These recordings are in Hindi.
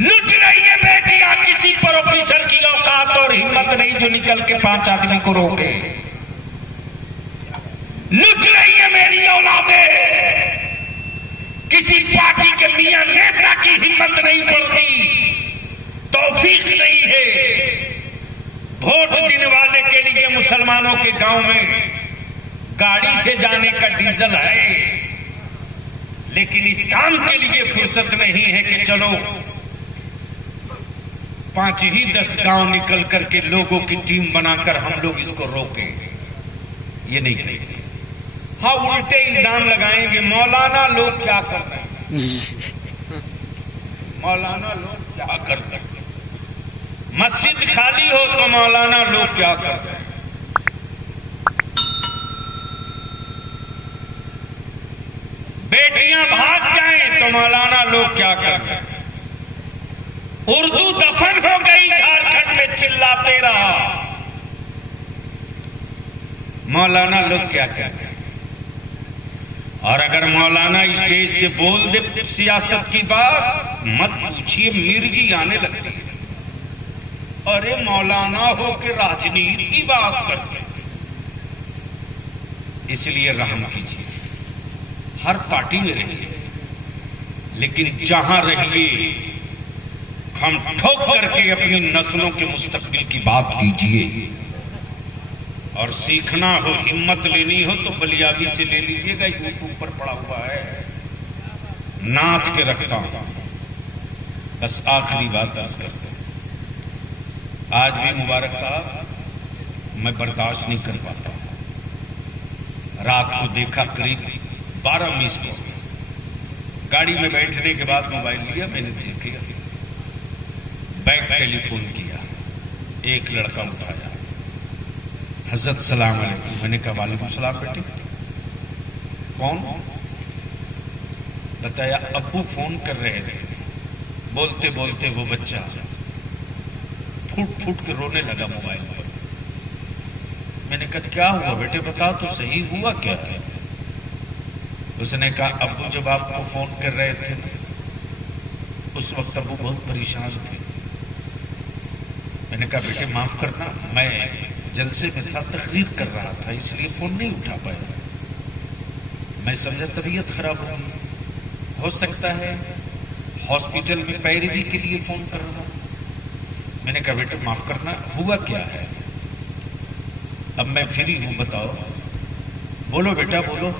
लुट रही है बेटियां, किसी प्रोफेसर की औकात और हिम्मत नहीं जो निकल के 5 आदमी को रोके। लुट रही है मेरी औलादे, किसी पार्टी के मियां नेता की हिम्मत नहीं पड़ती, तौफीक नहीं है। वोट देने वाले के लिए मुसलमानों के गांव में गाड़ी से जाने का डीजल है, लेकिन इस काम के लिए फुर्सत नहीं है कि चलो 5 ही 10 गांव निकल करके लोगों की टीम बनाकर हम लोग इसको रोकें। ये नहीं करेंगे। हाँ, उल्टे इल्जाम लगाएंगे, मौलाना लोग क्या कर रहे हैं, मौलाना लोग क्या कर रहे हैं। मस्जिद खाली हो तो मौलाना लोग क्या कर रहे हैं। बेटियां भाग जाएं तो मौलाना लोग क्या कर रहे हैं। उर्दू दफन हो गई झारखंड में, चिल्लाते रहा, मौलाना लोग क्या कर रहे हैं। और अगर मौलाना स्टेज से बोल दे सियासत की बात, मत पूछिए मिर्गी आने लगती है। अरे मौलाना हो के राजनीति की बात करते। इसलिए रहम कीजिए, हर पार्टी में रहिए, लेकिन जहां रहिए हम ठोक करके अपनी नस्लों के मुस्तकबिल की बात कीजिए। और सीखना हो, हिम्मत लेनी हो तो बलियाबी से ले लीजिएगा, यूट्यूब पर पड़ा हुआ है, नाथ के रखता हूं। बस आखिरी बात अर्ज करते हैं, आज भी मुबारक साहब मैं बर्दाश्त नहीं कर पाता। रात को देखा करीब 12 मिस को, गाड़ी में बैठने के बाद मोबाइल लिया, मैंने देखा, बैक टेलीफोन किया, एक लड़का उठाया, हजरत सलाम अलैकुम। मैंने कहा वालेकुम सलाम बेटे। कौन? बताया अब्बू फोन कर रहे थे। बोलते बोलते वो बच्चा फूट फूट के रोने लगा मोबाइल पर। मैंने कहा क्या हुआ बेटे, बता तो सही, हुआ क्या था? उसने कहा अब्बू जब आपको फोन कर रहे थे उस वक्त अब्बू बहुत परेशान थे। मैंने कहा बेटे माफ करना, मैं जलसे में था, तकरीर कर रहा था, इसलिए फोन नहीं उठा पाया। मैं समझा तबीयत खराब होगी, हो सकता है हॉस्पिटल में पैरवी के लिए फोन कर रहा। मैंने कहा बेटे माफ करना, हुआ क्या है? अब मैं फ्री हूं, बताओ, बोलो बेटा बोलो।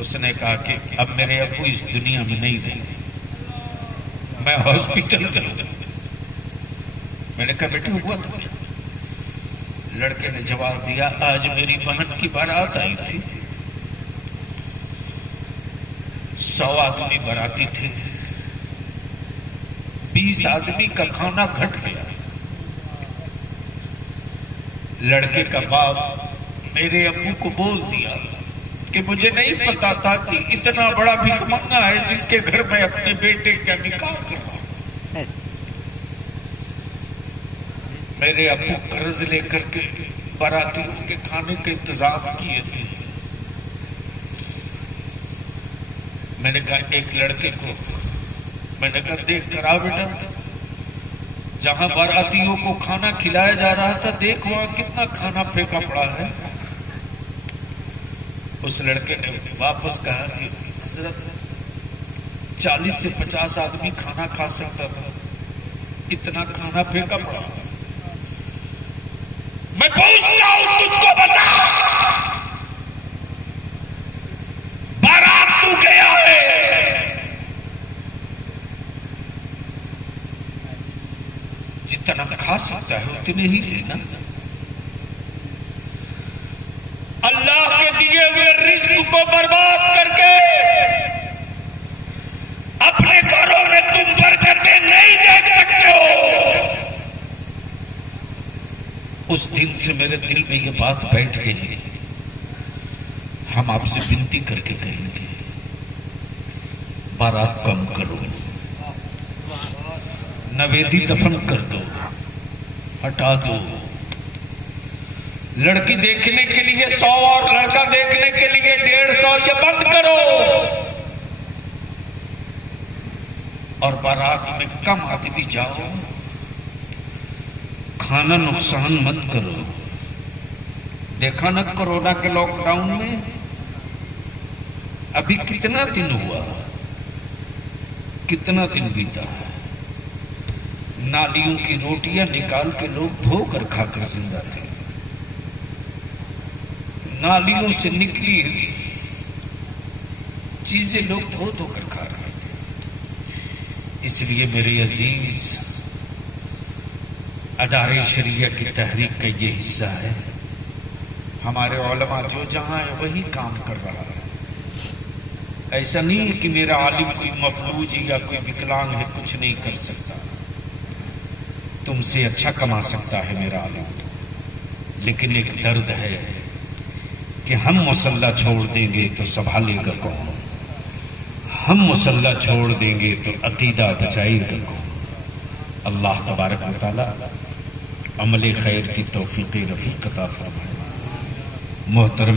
उसने कहा कि अब मेरे अब्बू इस दुनिया में नहीं रहे, मैं हॉस्पिटल जाऊंगा। मैंने कहा बेटे हुआ तो? लड़के ने जवाब दिया आज मेरी बहन की बारात आई थी, 100 आदमी बाराती थे, 20 आदमी का खाना घट गया। लड़के का बाप मेरे अब्बू को बोल दिया कि मुझे नहीं पता था कि इतना बड़ा भिखमंगा है जिसके घर में अपने बेटे का निकाह करवा। मेरे अब्बू कर्ज लेकर के बारातियों के खाने का इंतजाम किए थे। मैंने कहा एक लड़के को, मैंने कहा देख कर आ बेटा, जहां बारातियों को खाना खिलाया जा रहा था देख वहां कितना खाना फेंका पड़ा है। उस लड़के ने वापस कहा कि हजरत 40 से 50 आदमी खाना खा सकता था, इतना खाना फेंका पड़ा। मैं पूछता हूं तुझको बता, बारात तू गया है, जितना खा सकता है उतने ही लेना। अल्लाह के दिए हुए रिस्क को बर्बाद करके अपने घरों में तुम बरकतें नहीं देख सकते हो। उस दिन से मेरे दिल में ये बात बैठ गई, हम आपसे विनती करके कहेंगे बारात कम करो, नवेदी दफन कर दो, हटा दो। लड़की देखने के लिए 100 और लड़का देखने के लिए 150, ये बंद करो। और बारात में कम आदमी जाओ, खाना नुकसान मत करो। देखा ना कोरोना के लॉकडाउन में अभी कितना दिन हुआ, कितना दिन बीता। नालियों की रोटियां निकाल के लोग धोकर खाकर जिंदा थे। नालियों से निकली चीजें लोग धो धोकर खा रहे थे। इसलिए मेरे अजीज, अदारे शरिया की तहरीक का ये हिस्सा है। हमारे उलमा जो जहां है वही काम कर रहा है। ऐसा नहीं है कि मेरा आलिम कोई मफलूज या कोई विकलांग है, कुछ नहीं कर सकता। तुमसे अच्छा कमा सकता है मेरा आलिम, लेकिन एक दर्द है कि हम मुसल्ला छोड़ देंगे तो संभालेगा कौन? हम मुसल्ला छोड़ देंगे तो अकीदा बचाएगा कौन? अल्लाह तबारक व तआला अमले खैर की तौफीक रफीक अता फरमाए। मोहतरम